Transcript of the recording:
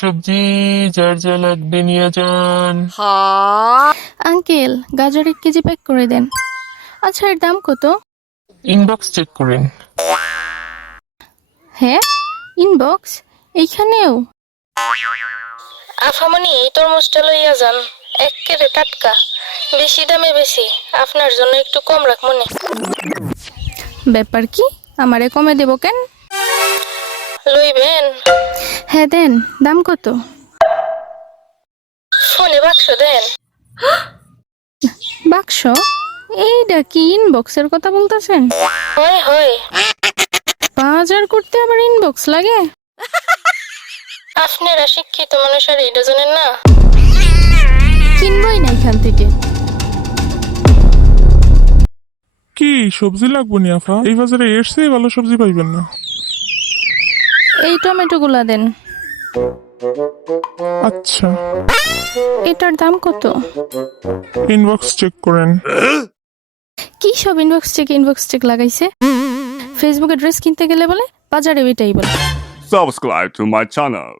সবজি, যার যা লাগবে নিয়ে যান। আঙ্কেল গাজর 1 কেজি প্যাক করে দেন। আচ্ছা এর দাম কত? ইনবক্স চেক করেন। হ্যাঁ, ইনবক্স এইখানেও? আফামনি এই তরমুজটা লইয়া যান, এক্কেরে টাটকা, বেশি দামে বেশি, আপনার জন্য একটু কম রাখমনি। ব্যাপার কি, আমারে কমে দেব কেন? লইবেন? হ্যাঁ দেন, দাম কত? ফোনে বাক্স দেন। বাক্স? এইটা কি ইনবক্সের কথা বলতেছেন? হয় হয়, বাজার করতে আবার ইনবক্স লাগে? আপনারা শিক্ষিত মানুষ আর এটা জানেন না? কিনবই না এখান থেকে। কি সবজি লাগবো নি আফা? এই বাজারে এর চেয়ে ভালো সবজি পাইবেন না। এই টমেটো গুলা দেন। আচ্ছা, এটার দাম কত? ইনবক্স চেক করেন। কি সব ইনবক্স চেক লাগাইছে? ফেসবুকে ড্রেস কিনতে গেলে বলে বাজারে এটাই বলে। Subscribe to my channel.